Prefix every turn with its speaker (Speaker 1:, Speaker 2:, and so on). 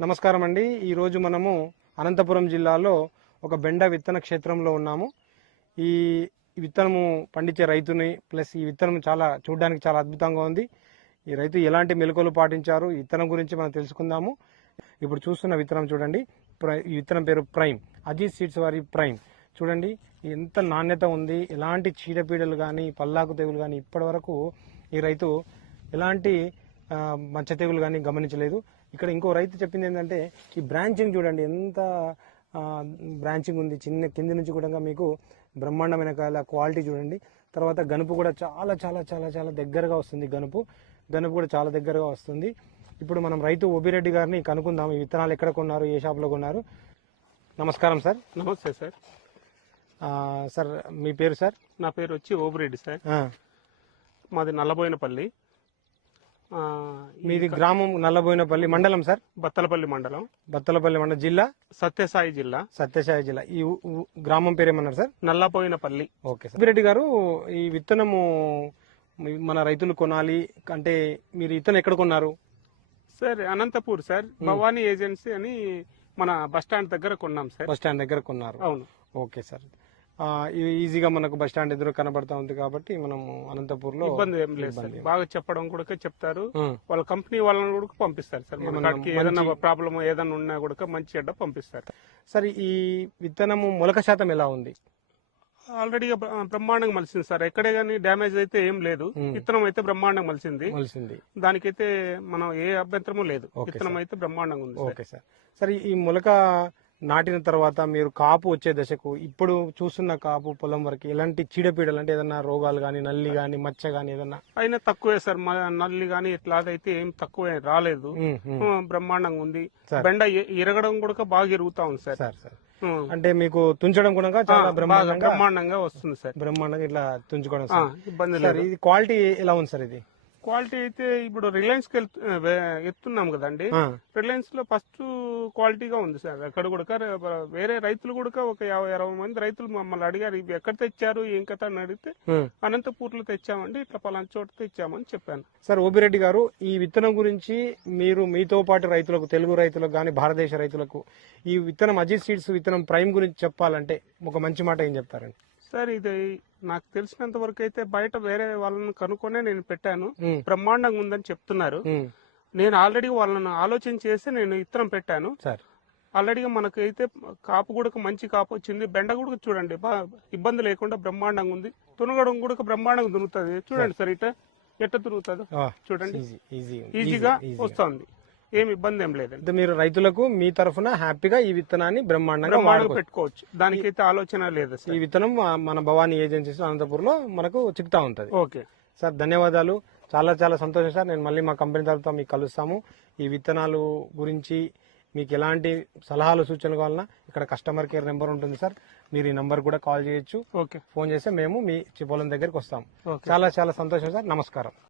Speaker 1: నమస్కారం అండి ఈరోజు మనము అనంతపురం జిల్లాలో ఒక బెండ విత్తన క్షేత్రంలో ఉన్నాము. ఈ విత్తనము పండించే రైతుని ప్లస్ ఈ విత్తనం చాలా చూడడానికి చాలా అద్భుతంగా ఉంది. ఈ రైతు ఎలాంటి మెలకువలు పాటించారు? ఈ విత్తనం గురించి మనం తెలుసుకుందాము. ఇప్పుడు చూస్తున్న విత్తనం చూడండి. ఈ విత్తనం పేరు ప్రైమ్. అజిత్ సీడ్స్ వారి ప్రైమ్. చూడండి ఎంత నాణ్యత ఉంది. ఎలాంటి చీడపీడలు కానీ పల్లాకు తెగులు కానీ ఇప్పటి వరకు ఈ రైతు ఎలాంటి మచ్చ తెగులు కానీ గమనించలేదు. ఇక్కడ ఇంకో రైతు చెప్పింది ఏంటంటే ఈ బ్రాంచింగ్ చూడండి ఎంత బ్రాంచింగ్ ఉంది చిన్న కింది నుంచి కూడా మీకు బ్రహ్మాండమైన క్వాలిటీ చూడండి. తర్వాత గనుపు కూడా చాలా చాలా చాలా చాలా దగ్గరగా వస్తుంది గనుపు. గనుపు కూడా చాలా దగ్గరగా వస్తుంది. ఇప్పుడు మనం రైతు ఓబిరెడ్డి గారిని కనుక్కుందాం. ఈ విత్తనాలు ఎక్కడ కొన్నారు ఏ షాప్లో కొన్నారు? నమస్కారం సార్.
Speaker 2: నమస్తే సార్.
Speaker 1: సార్ మీ పేరు సార్?
Speaker 2: నా పేరు వచ్చి ఓబిరెడ్డి సార్. మాది నల్లబోయినపల్లి.
Speaker 1: మీది గ్రామం నల్లబోయినపల్లి మండలం సార్?
Speaker 2: బత్తలపల్లి మండలం.
Speaker 1: బత్తలపల్లి మండలం జిల్లా?
Speaker 2: సత్యసాయి జిల్లా.
Speaker 1: సత్యసాయి జిల్లా. ఈ ఊ- ఊ- గ్రామం పేరు ఏమన్నారు sir?
Speaker 2: Nallaboinapalli.
Speaker 1: Okay sir. Reddy గారు ఈ విత్తనము మీ- మన రైతులు కొనాలి అంటే మీరు విత్తనం ఎక్కడ కొన్నారు?
Speaker 2: Sir Anantapur sir. Bhavani agency అని మన బస్ స్టాండ్ దగ్గర కొన్నాం సార్.
Speaker 1: బస్ స్టాండ్ దగ్గర కొన్నారు.
Speaker 2: అవును.
Speaker 1: Okay sir. ఈజీగా మనకు బస్ స్టాండ్ ఎదురు కనబడతా ఉంది కాబట్టి మనము అనంతపూర్లో
Speaker 2: ఇబ్బంది ఏం లేదు సార్. బాగా చెప్పడం కూడా చెప్తారు. వాళ్ళ కంపెనీ వాళ్ళని కూడా పంపిస్తారు సార్. మన
Speaker 1: ఏమన్నా
Speaker 2: కాడికి ఏదైనా ప్రాబ్లం ఏదైనా ఉన్నా కూడా మంచి చెడ్డ పంపిస్తారు.
Speaker 1: సరే ఈ విత్తనము మొలక శాతం ఎలా ఉంది?
Speaker 2: ఆల్రెడీ బ్రహ్మాండంగా మలిసింది సార్. ఎక్కడే కానీ డ్యామేజ్ అయితే ఏం లేదు. విత్తనం అయితే బ్రహ్మాండంగా మలిసింది.
Speaker 1: మొలిసింది.
Speaker 2: దానికైతే మనం ఏ అభ్యంతరము లేదు. విత్తనం అయితే బ్రహ్మాండంగా ఉంది.
Speaker 1: Okay sir. సరే ఈ మొలక నాటిన తర్వాత మీరు కాపు వచ్చే దశకు ఇప్పుడు చూస్తున్న కాపు పొలం వరకు ఎలాంటి చీడపీడలు అంటే ఏదన్నా రోగాలు కానీ నల్లి కానీ మచ్చ కానీ ఏదన్నా?
Speaker 2: అయినా తక్కువే సార్. నల్లి గాని ఇట్లా అయితే ఏం తక్కువే రాలేదు. బ్రహ్మాండంగా ఉంది. బెండ ఇరగడం కూడా బాగా ఇరుగుతా ఉంది సార్.
Speaker 1: సార్ అంటే మీకు తుంచడం కూడా చాలా బ్రహ్మాండంగా
Speaker 2: వస్తుంది సార్.
Speaker 1: బ్రహ్మాండంగా ఇట్లా తుంచుకోవడం
Speaker 2: ఇబ్బంది లేదు.
Speaker 1: ఇది క్వాలిటీ ఎలా ఉంది సార్ ఇది?
Speaker 2: క్వాలిటీ అయితే ఇప్పుడు రిలయన్స్కి ఎత్తున్నాం కదండి. రిలయన్స్లో ఫస్ట్ క్వాలిటీగా ఉంది సార్. అక్కడ కూడా వేరే రైతులు కూడా ఒక యాభై అరవై మంది రైతులు మమ్మల్ని అడిగారు ఇవి ఎక్కడ తెచ్చారు? ఏం కథ? అని అడిగితే
Speaker 1: ఉం.
Speaker 2: అనంతపూర్లో తెచ్చామండి. ఇట్లా పలానా చోట తెచ్చామని చెప్పాను.
Speaker 1: సార్ ఓబిరెడ్డి గారు ఈ విత్తనం గురించి మీరు మీతో పాటు రైతులకు తెలుగు రైతులకు కానీ భారతదేశ రైతులకు ఈ విత్తనం అజిత్ సీడ్స్ విత్తనం ప్రైమ్ గురించి చెప్పాలంటే ఒక మంచి మాట ఏం చెప్తారండి?
Speaker 2: సార్ ఇది నాకు తెలిసినంత వరకు అయితే బయట వేరే వాళ్ళని కనుక్కొనే నేను పెట్టాను. బ్రహ్మాండంగా ఉందని చెప్తున్నారు. నేను ఆల్రెడీ వాళ్ళని ఆలోచన చేసి నేను ఇత్తనం పెట్టాను.
Speaker 1: సార్.
Speaker 2: ఆల్రెడీగా మనకైతే కాపు కూడా మంచి కాపు వచ్చింది. బెండ కూడా చూడండి ఇబ్బంది లేకుండా బ్రహ్మాండంగా ఉంది. తునగడం కూడా బ్రహ్మాండంగా దునుగుతుంది చూడండి సార్. ఇట ఎట్ట తురుగుతుందో
Speaker 1: ఆ,
Speaker 2: చూడండి.
Speaker 1: ఈజీ ఈజీ
Speaker 2: ఈజీగా
Speaker 1: ఈజీ.
Speaker 2: వస్తుంది. ఏమి ఇబ్బంది ఏం లేదండి.
Speaker 1: మీరు రైతులకు మీ తరఫున హ్యాపీగా ఈ విత్తనాన్ని బ్రహ్మాండంగా వాడుకోవచ్చు
Speaker 2: పెట్టుకోవచ్చు. దానికైతే ఆలోచన లేదు సార్.
Speaker 1: ఈ విత్తనం మన భవానీ ఏజెన్సీస్ అనంతపూర్లో మనకు చిక్తా ఉంటది.
Speaker 2: ఓకే.
Speaker 1: సార్ ధన్యవాదాలు. చాలా చాలా సంతోషం సార్. నేను మళ్ళీ మా కంపెనీ తరఫున మీకు కలుస్తాము. ఈ విత్తనాలు గురించి మీకు ఎలాంటి సలహాలు సూచనలు కావాలన్నా ఇక్కడ కస్టమర్ కేర్ నెంబర్ ఉంటుంది సార్. మీరు ఈ నెంబర్ కూడా కాల్ చేయొచ్చు.
Speaker 2: ఓకే.
Speaker 1: ఫోన్ చేస్తే మేము మీ పొలం దగ్గరికి వస్తాం
Speaker 2: ఓకే.
Speaker 1: చాలా చాలా సంతోషం సార్. నమస్కారం.